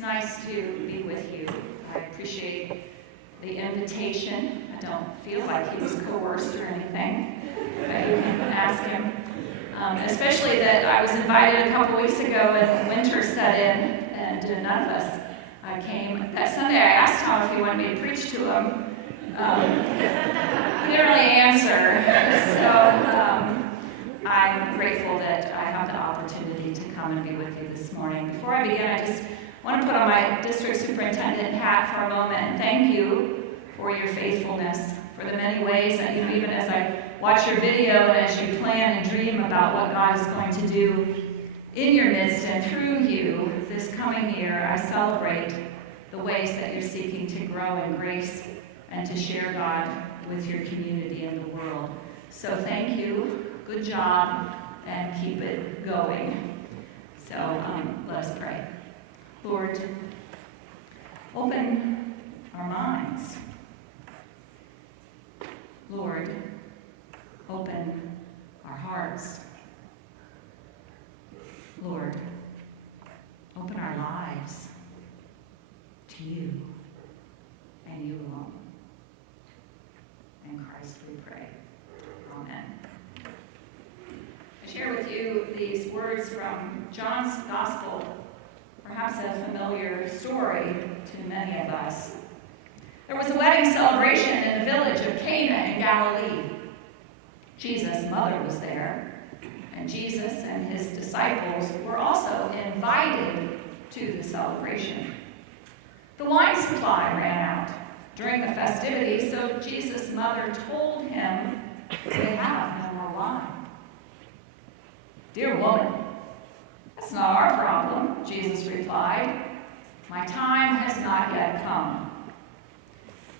nice to be with you. I appreciate the invitation. I don't feel like he was coerced or anything, but you can ask him. Especially that I was invited a couple weeks ago and winter set in, and none of us came. That Sunday I asked Tom if he wanted me to preach to him. He didn't really answer, so I'm grateful that I have the opportunity to come and be with you this morning. Before I begin, I just want to put on my district superintendent hat for a moment and thank you for your faithfulness, for the many ways that you, even as I watch your video and as you plan and dream about what God is going to do in your midst and through you this coming year, I celebrate the ways that you're seeking to grow in grace and to share God with your community and the world. So thank you, good job, and keep it going. So let us pray. Lord, open our minds. Lord, open our hearts. Lord, open our lives to you and you alone. In Christ we pray. Amen. I share with you these words from John's Gospel, perhaps a familiar story to many of us. There was a wedding celebration in the village of Cana in Galilee. Jesus' mother was there, and Jesus and his disciples were also invited to the celebration. The wine supply ran out during the festivities, so Jesus' mother told him they have no more wine. "Dear woman, that's not our problem," Jesus replied. "My time has not yet come."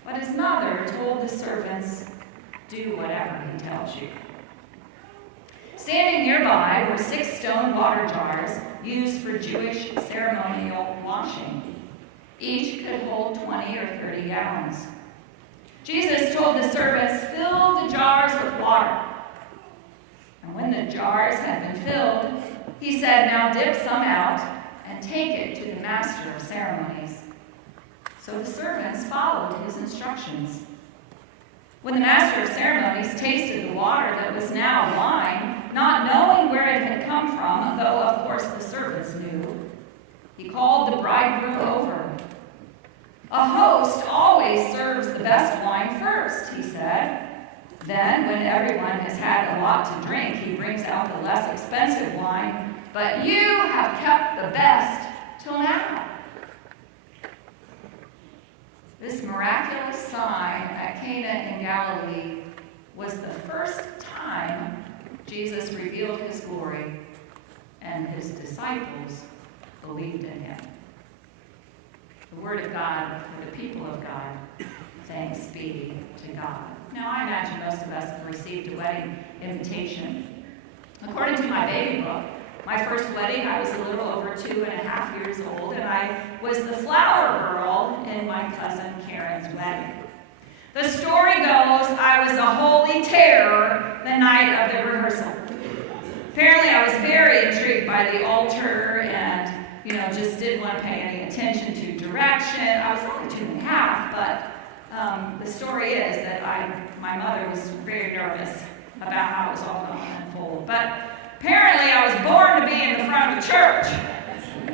But his mother told the servants, "Do whatever he tells you." Standing nearby were 6 stone water jars used for Jewish ceremonial washing. Each could hold 20 or 30 gallons. Jesus told the servants, "Fill the jars with water." And when the jars had been filled, he said, "Now dip some out and take it to the master of ceremonies." So the servants followed his instructions. When the master of ceremonies tasted the water that was now wine, not knowing where it had come from, though of course the servants knew, he called the bridegroom over. "A host always serves the best wine first," he said. "Then, when everyone has had a lot to drink, he brings out the less expensive wine, but you have kept the best till now." This miraculous sign at Cana in Galilee was the first time Jesus revealed his glory, and his disciples believed in him. The word of God for the people of God. Thanks be to God. Now, I imagine most of us have received a wedding invitation. According to my baby book, my first wedding, I was a little over 2.5 years old, and I was the flower girl in my cousin Karen's wedding. The story goes I was a holy terror the night of the rehearsal. Apparently, I was very intrigued by the altar and, just didn't want to pay any attention to direction. I was only 2.5, but the story is that my mother was very nervous about how it was all going to unfold. But apparently, I was born to be in the front of the church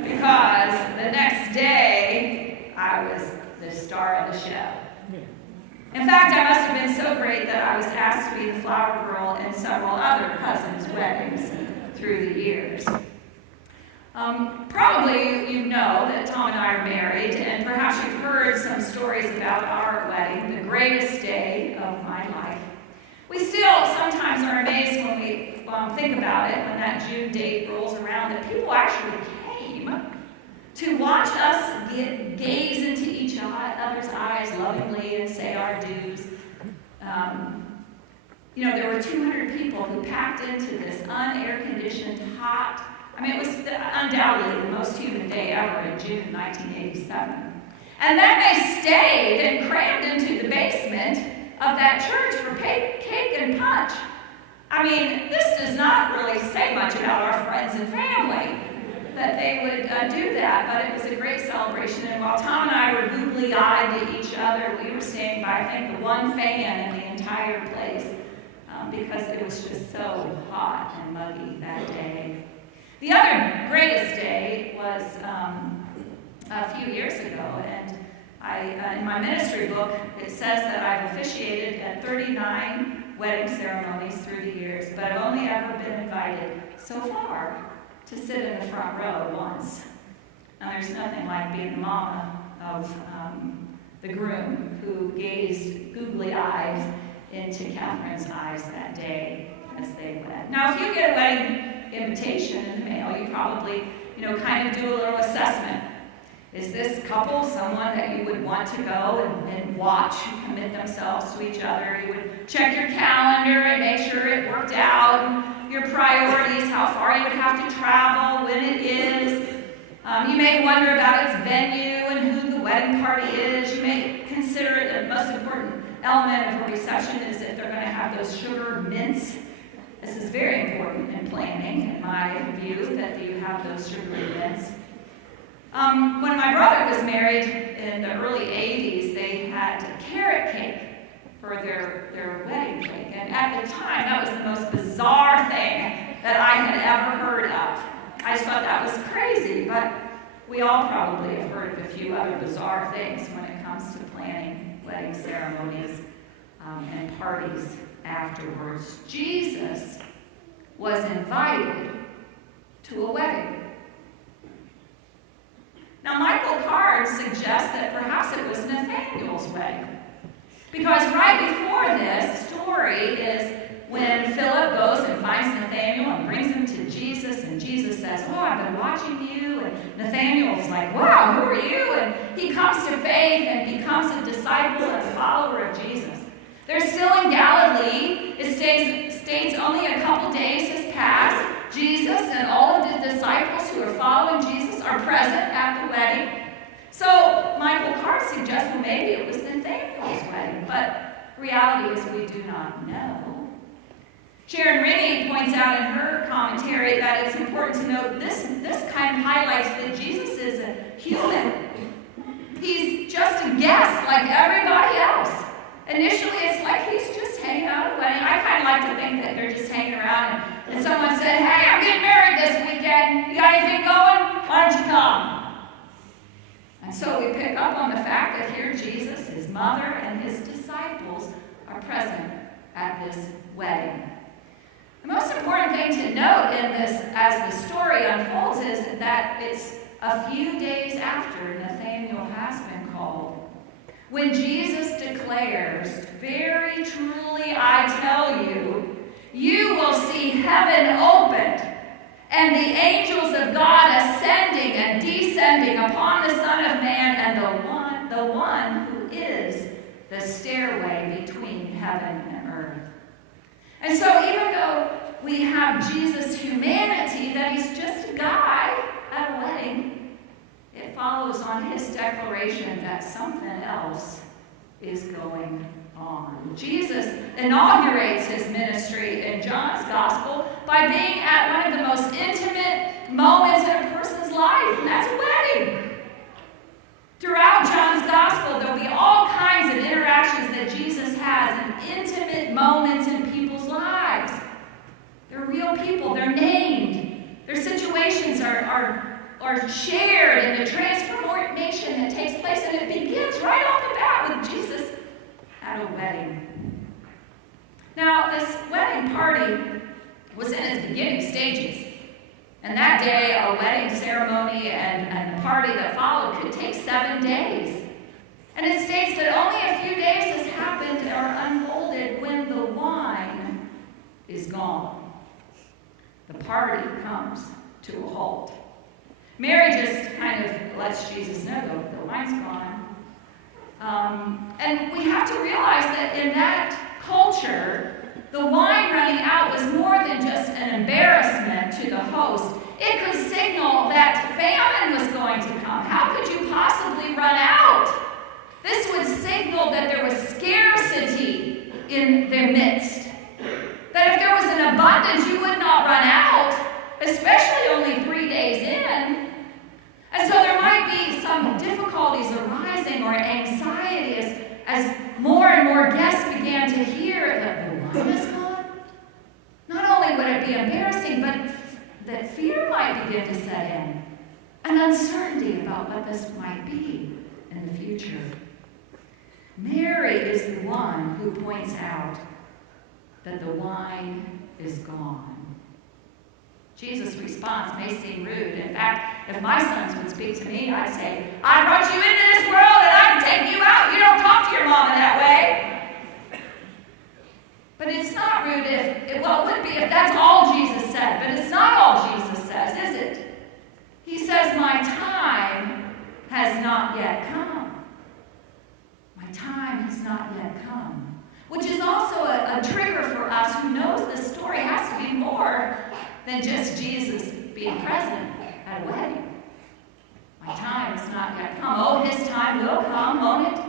because the next day, I was the star of the show. In fact, I must have been so great that I was asked to be the flower girl in several other cousins' weddings through the years. Probably you know that Tom and I are married, and perhaps you've heard some stories about our wedding, the greatest day of my life. We still sometimes are amazed when we think about it, when that June date rolls around, that people actually came to watch us gaze into each other's eyes lovingly and say our dues. There were 200 people who packed into this unair-conditioned, hot, it was undoubtedly the most humid day ever in June 1987. And then they stayed and crammed into the basement of that church for cake and punch. This does not really say much about our friends and family. that they would do that, but it was a great celebration. And while Tom and I were googly-eyed to each other, we were standing by, I think, the one fan in the entire place because it was just so hot and muggy that day. The other greatest day was a few years ago, and in my ministry book, it says that I've officiated at 39 wedding ceremonies through the years, but I've only ever been invited so far to sit in the front row once. Now, there's nothing like being the mama of the groom who gazed googly eyes into Catherine's eyes that day as they wed. Now, if you get a wedding invitation in the mail, you probably, kind of do a little assessment. Is this couple someone that you would want to go and watch who commit themselves to each other? You would check your calendar and make sure it worked out, your priorities, how far you would have to travel, when it is. You may wonder about its venue and who the wedding party is. You may consider it the most important element of a reception is if they're going to have those sugar mints. This is very important in planning, in my view, that you have those sugary mints. When my brother was married in the early 80s, they had a carrot cake for their wedding cake. And at the time, that was the most bizarre thing that I had ever heard of. I just thought that was crazy, but we all probably have heard of a few other bizarre things when it comes to planning wedding ceremonies and parties afterwards. Jesus was invited to a wedding. Now, Michael Card suggests that perhaps it was Nathanael's wedding, because right before this story is when Philip goes and finds Nathanael and brings him to Jesus, and Jesus says, "Oh, I've been watching you," and Nathanael's like, "Wow, who are you?" And he comes to faith and becomes a disciple and follower of Jesus. They're still in Galilee. It states only a couple days has passed. Jesus and all of the disciples who are following Jesus are present at the wedding. So Michael Card suggests, well, maybe it was Nathanael's wedding, but reality is we do not know. Sharon Rennie points out in her commentary that it's important to note this kind of highlights that Jesus is a human. He's just a guest like everybody else. Initially, it's like he's just hanging out at a wedding. I kind of like to think that they're just hanging around and someone said, "Hey, I'm getting married this weekend. You got anything going? Why don't you come?" And so we pick up on the fact that here Jesus, his mother, and his disciples are present at this wedding. The most important thing to note in this, as the story unfolds, is that it's a few days after Nathanael has been called, when Jesus declares, "Very truly I tell you, you will see heaven opened, and the angels of God ascending and descending upon the Son of Man, and the one who is the stairway between heaven and earth." And so even though we have Jesus' humanity, that he's just a guy at a wedding, it follows on his declaration that something else is going on. Jesus inaugurates his ministry in John's gospel by being at one of the most intimate moments in a person's life, and that's a wedding. Throughout John's gospel, there'll be all kinds of interactions that Jesus has in intimate moments in people's lives. They're real people. They're named. Their situations are shared in the transformation that takes place, and it begins right off the bat with Jesus at a wedding. Now, this wedding party was in its beginning stages, and that day, a wedding ceremony and the party that followed could take 7 days. And it states that only a few days has happened or unfolded when the wine is gone. The party comes to a halt. Mary just kind of lets Jesus know the wine's gone. And we have to realize that in that culture, the wine running out was more than just an embarrassment to the host. It could signal that famine was going to come. How could you possibly run out? This would signal that there was scarcity in their midst. That if there was an abundance, you would not run out, especially only 3 days in. uncertainty about what this might be in the future. Mary is the one who points out that the wine is gone. Jesus' response may seem rude. In fact, if my sons would speak to me, I'd say, I brought you into this world and I can take you out. You don't talk to your mama that way. But it's not rude it would be if that's all Jesus said. But it's not all Jesus says, is it? He says, my time has not yet come. My time has not yet come. Which is also a trigger for us who knows this story has to be more than just Jesus being present at a wedding. My time has not yet come. Oh, his time will come, won't it?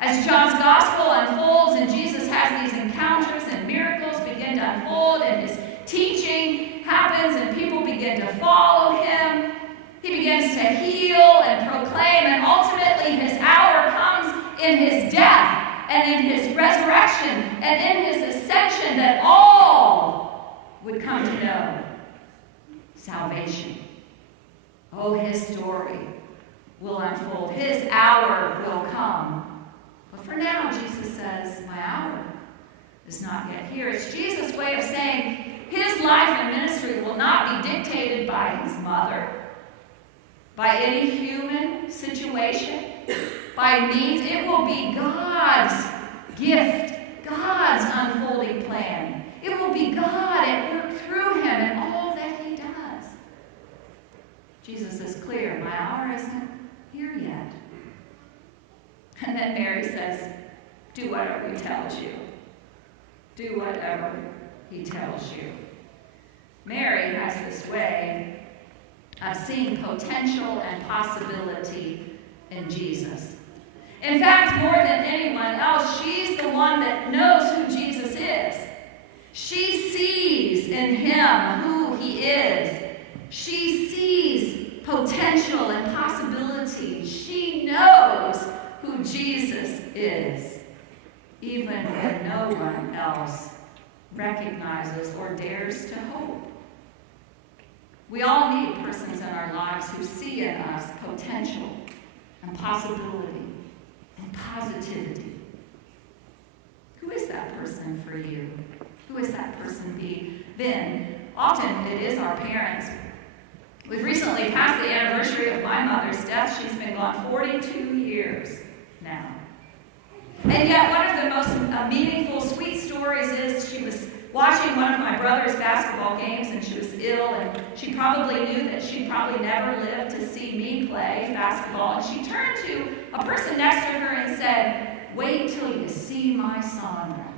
As John's gospel unfolds and Jesus has these encounters and miracles begin to unfold and his teaching happens and people begin to follow him, he begins to heal and proclaim, and ultimately his hour comes in his death and in his resurrection and in his ascension that all would come to know salvation. Oh, his story will unfold. His hour will come. But for now, Jesus says, my hour is not yet here. It's Jesus' way of saying his life and ministry will not be dictated by his mother, by any human situation, by means. It will be God's gift, God's unfolding plan. It will be God at work through him and all that he does. Jesus is clear, my hour isn't here yet. And then Mary says, do whatever he tells you. Do whatever he tells you. Mary has this way of seeing potential and possibility in Jesus. In fact, more than anyone else, she's the one that knows who Jesus is. She sees in him who he is. She sees potential and possibility. She knows who Jesus is, even when no one else recognizes or dares to hope. We all need persons in our lives who see in us potential and possibility and positivity. Who is that person for you? Who has that person been? Often it is our parents. We've recently passed the anniversary of my mother's death. She's been gone 42 years now. And yet one of the most meaningful, sweet stories is she was watching one of my brother's basketball games and she was ill, and she probably knew that she'd probably never live to see me play basketball. And she turned to a person next to her and said, wait till you see my Sandra.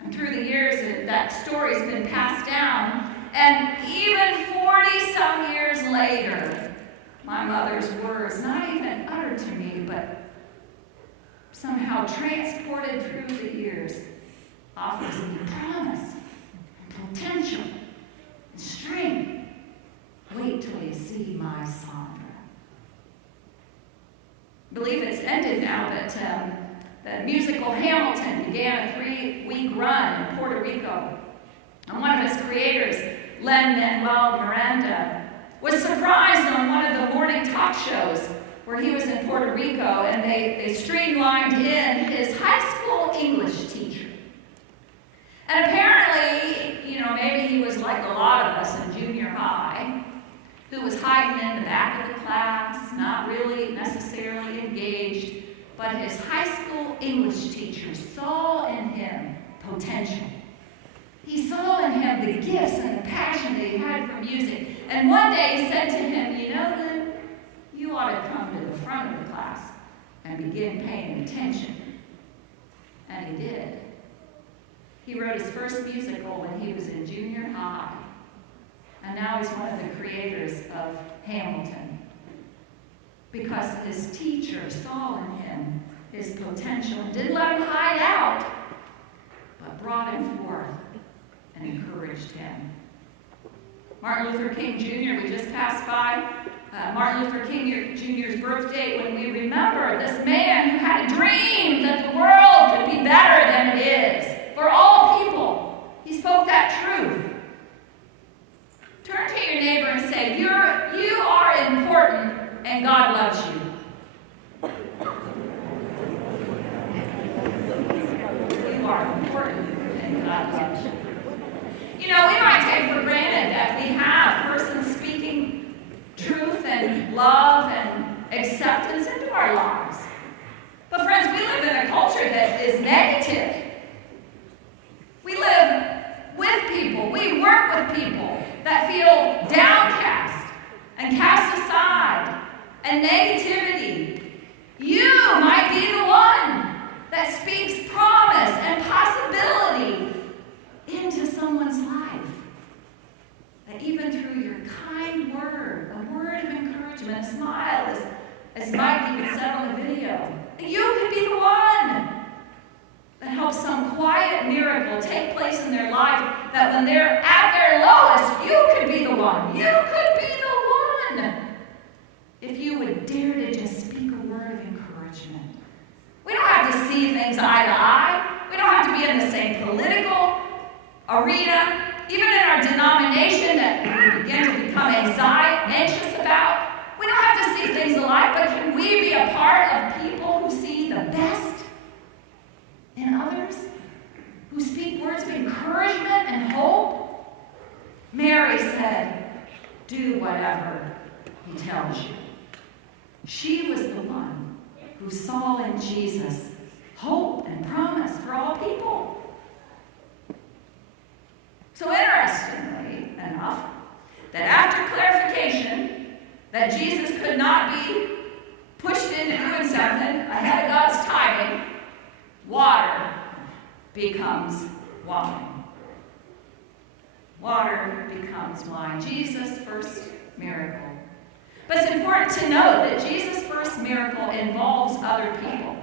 And through the years, that story's been passed down. And even 40-some years later, my mother's words, not even uttered to me, but somehow transported through the years, offers me promise and potential and strength. Wait till you see my Sandra. I believe it's ended now, but the musical Hamilton began a 3-week run in Puerto Rico. And one of its creators, Lin-Manuel Miranda, was surprised on one of the morning talk shows where he was in Puerto Rico, and they streamlined in his high school English teacher. And apparently, maybe he was like a lot of us in junior high, who was hiding in the back of the class, not really necessarily engaged, but his high school English teacher saw in him potential. He saw in him the gifts and the passion that he had for music. And one day he said to him, Lynn, you ought to come to the front of the class and begin paying attention. And he did. He wrote his first musical when he was in junior high. And now he's one of the creators of Hamilton. Because his teacher saw in him his potential and didn't let him hide out, but brought him forth and encouraged him. Martin Luther King Jr., we just passed by Martin Luther King Jr.'s birthday when we remember this man who had a dream that the world could be better than it is for all people. He spoke that truth. Turn to your neighbor and say, you are and God loves you. You are important, and God loves you. You know, we might take for granted that we have persons speaking truth and love and acceptance into our lives. But friends, we live in a culture that is negative. We live with people, we work with people that feel downcast and cast aside and negativity. You might be the one that speaks promise and possibility into someone's life. That even through your kind word, a word of encouragement, a smile, as Mike even said on the video, you could be the one that helps some quiet miracle take place in their life, that when they're at their lowest, you could be the one. You could be the one. If you would dare to just speak a word of encouragement. We don't have to see things eye to eye. We don't have to be in the same political arena, even in our denomination that we begin to become anxious about. We don't have to see things alike, but can we be a part of people who see the best in others, who speak words of encouragement and hope? Mary said, do whatever he tells you. She was the one who saw in Jesus hope and promise for all people. So interestingly enough, that after clarification that Jesus could not be pushed into doing something ahead of God's timing, water becomes wine. Water becomes wine. Jesus' first miracle. But it's important to note that Jesus' first miracle involves other people.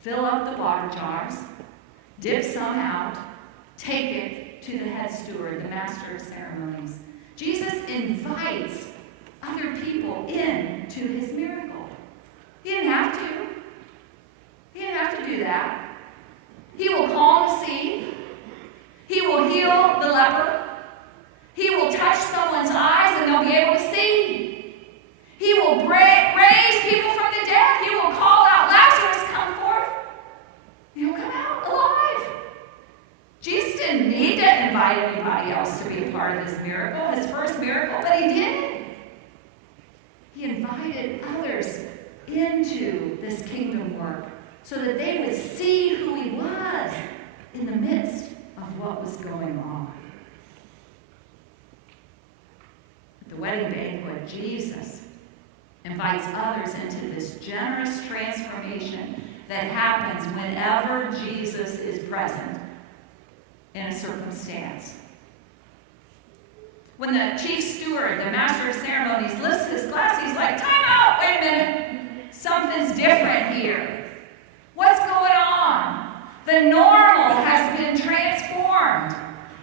Fill up the water jars, dip some out, take it to the head steward, the master of ceremonies. Jesus invites other people into his miracle. He didn't have to. He didn't have to do that. He will calm the sea. He will heal the leper. He will touch someone's eyes and they'll be able to see. He will raise people from the dead. He will call out, Lazarus, come forth. He'll come out alive. Jesus didn't need to invite anybody else to be a part of his miracle, his first miracle, but he did. He invited others into this kingdom work so that they would see who he was in the midst of what was going on. At the wedding banquet, Jesus invites others into this generous transformation that happens whenever Jesus is present in a circumstance. When the chief steward, the master of ceremonies, lifts his glass, he's like, time out, wait a minute. Something's different here. What's going on? The normal has been transformed.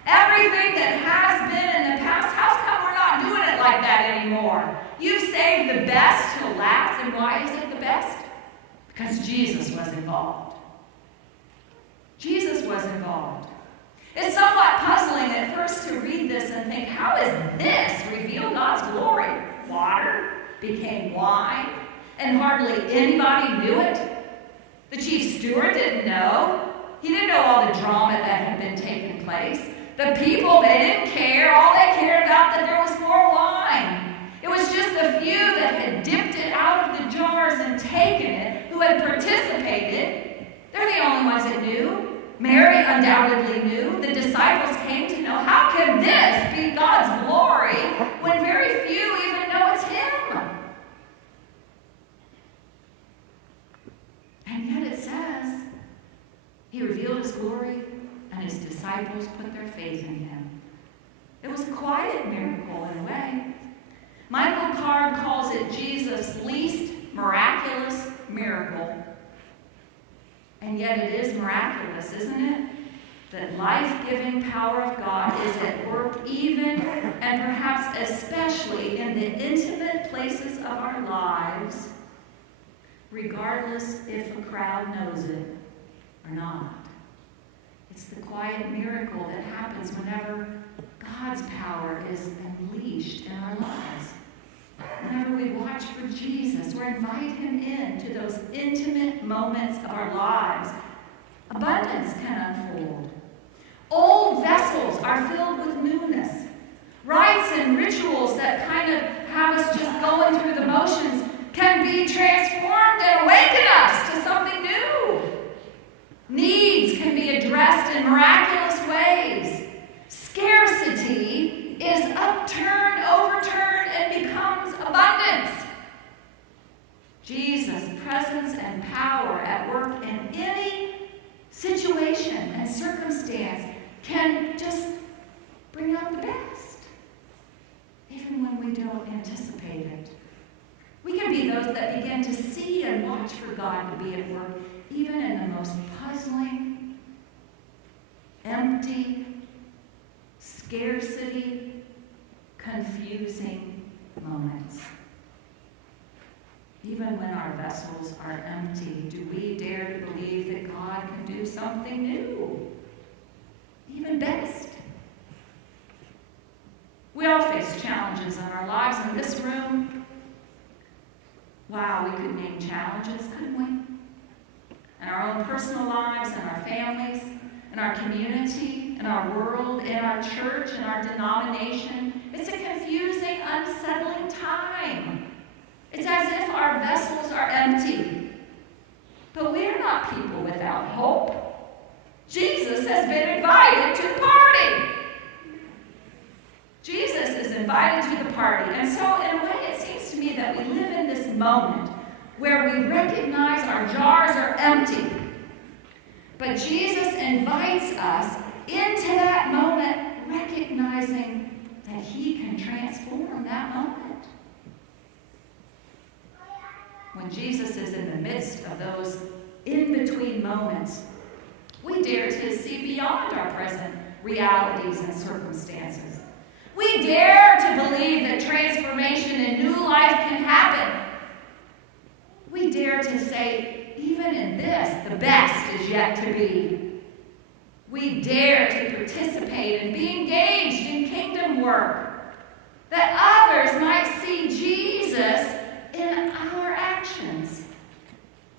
Everything that has been in the past, how's come we're not doing it like that anymore? You've saved the best till last, and why is it the best? Because Jesus was involved. Jesus was involved. It's somewhat puzzling at first to read this and think, how is this reveal God's glory? Water became wine, and hardly anybody knew it. The chief steward didn't know. He didn't know all the drama that had been taking place. The people, they didn't care. All they cared about that there was more wine. It was just the few that had dipped it out of the jars and taken it, who had participated. They're the only ones that knew. Mary undoubtedly knew. The disciples came to know, how can this be God's glory when very few even know it's him? And yet it says, he revealed his glory and his disciples put their faith in him. It was a quiet miracle in a way. Michael Card calls it Jesus' least miraculous miracle. And yet it is miraculous, isn't it? That life-giving power of God is at work even and perhaps especially in the intimate places of our lives, regardless if a crowd knows it or not. It's the quiet miracle that happens whenever God's power is unleashed in our lives. Whenever we vouch for Jesus or invite him into those intimate moments of our lives, abundance can unfold. Old vessels are filled with newness. Rites and rituals that kind of have us just going through the motions can be transformed and awaken us to something new. Needs can be addressed in miraculous ways. Scarcity is upturned, overturned, and becomes abundance. Jesus' presence and power at work in any situation and circumstance can just bring out the best, even when we don't anticipate it. We can be those that begin to see and watch for God to be at work, even in the most puzzling, empty, scarcity, confusing moments. Even when our vessels are empty, do we dare to believe that God can do something new? Even best. We all face challenges in our lives. In this room, wow, we could name challenges, couldn't we? In our own personal lives, in our families, in our community, in our world, in our church, in our denomination. It's a confusing, unsettling time. It's as if our vessels are empty. But we are not people without hope. Jesus has been invited to the party. Jesus is invited to the party. And so, in a way, it seems to me that we live in this moment where we recognize our jars are empty. But Jesus invites us into that moment, recognizing that he can transform that moment. When Jesus is in the midst of those in-between moments, we dare to see beyond our present realities and circumstances. We dare to believe that transformation and new life can happen. We dare to say, even in this, the best is yet to be. We dare to participate and be engaged in kingdom work, that others might see Jesus in our actions.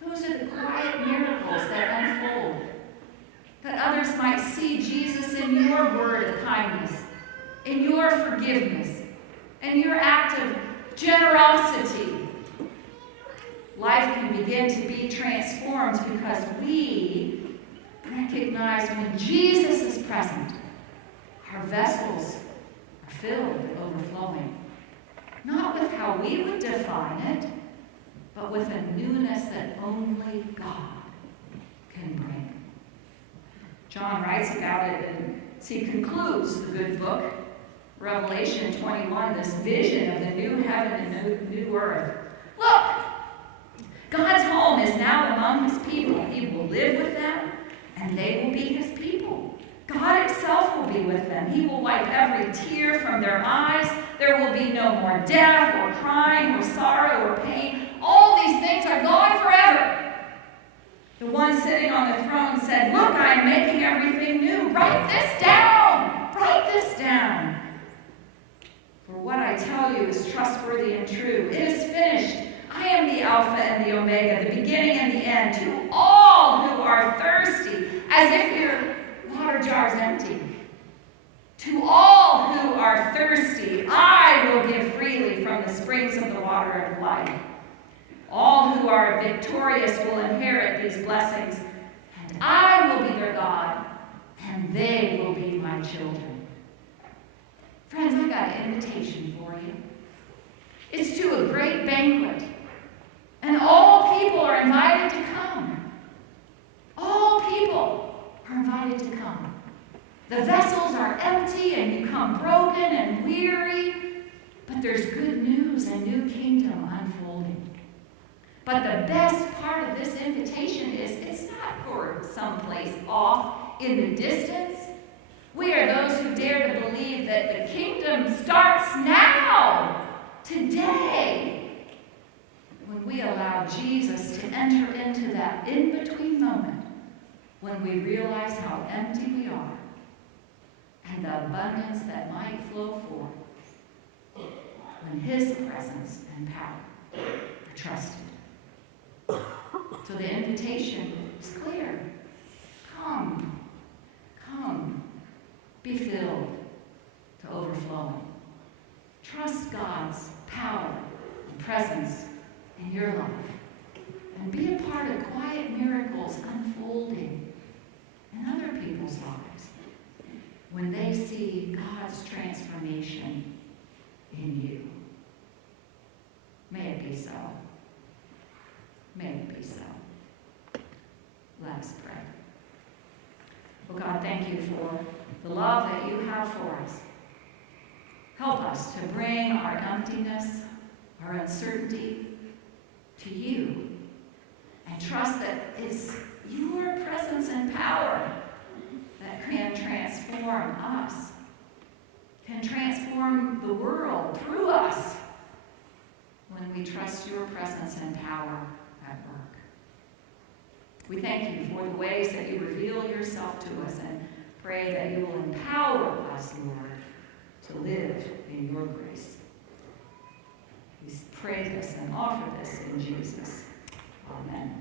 Those are the quiet miracles that unfold. That others might see Jesus in your word of kindness, in your forgiveness, in your act of generosity. Life can begin to be transformed because we recognize when Jesus is present, our vessels are filled and overflowing. Not with how we would define it, but with a newness that only God can bring. John writes about it, and he concludes the good book, Revelation 21, this vision of the new heaven and new earth. Look, God's home is now among his people. He will live with them, and they will be his people. God himself will be with them. He will wipe every tear from their eyes. There will be no more death or crying or sorrow or pain. All these things are gone forever. The one sitting on the throne said, "Look, I am making everything new. Write this down. Write this down. For what I tell you is trustworthy and true. It is finished. I am the Alpha and the Omega, the beginning and the end. To all who are thirsty," as if your water jar is empty. "To all who are thirsty, I will give freely from the springs of the water of life. All who are victorious will inherit these blessings, and I will be their God, and they will be my children." Friends, I got an invitation for you. It's to a great banquet, and all people are invited to come. All people are invited to come. The vessels are empty, and you come broken and weary, but there's good news and new kingdom unfolding. But the best part of this invitation is it's not for someplace off in the distance. We are those who dare to believe that the kingdom starts now, today, when we allow Jesus to enter into that in-between moment when we realize how empty we are and the abundance that might flow forth when his presence and power are trusted. So the invitation is clear. Come, come, be filled to overflowing. Trust God's power and presence in your life, and be a part of quiet miracles unfolding in other people's lives when they see God's transformation in you. May it be so. May it be so. Let us pray. Oh God, thank you for the love that you have for us. Help us to bring our emptiness, our uncertainty to you, and trust that it's your presence and power that can transform us, can transform the world through us when we trust your presence and power at work. We thank you for the ways that you reveal yourself to us, and pray that you will empower us, Lord, to live in your grace. We pray this and offer this in Jesus. Amen.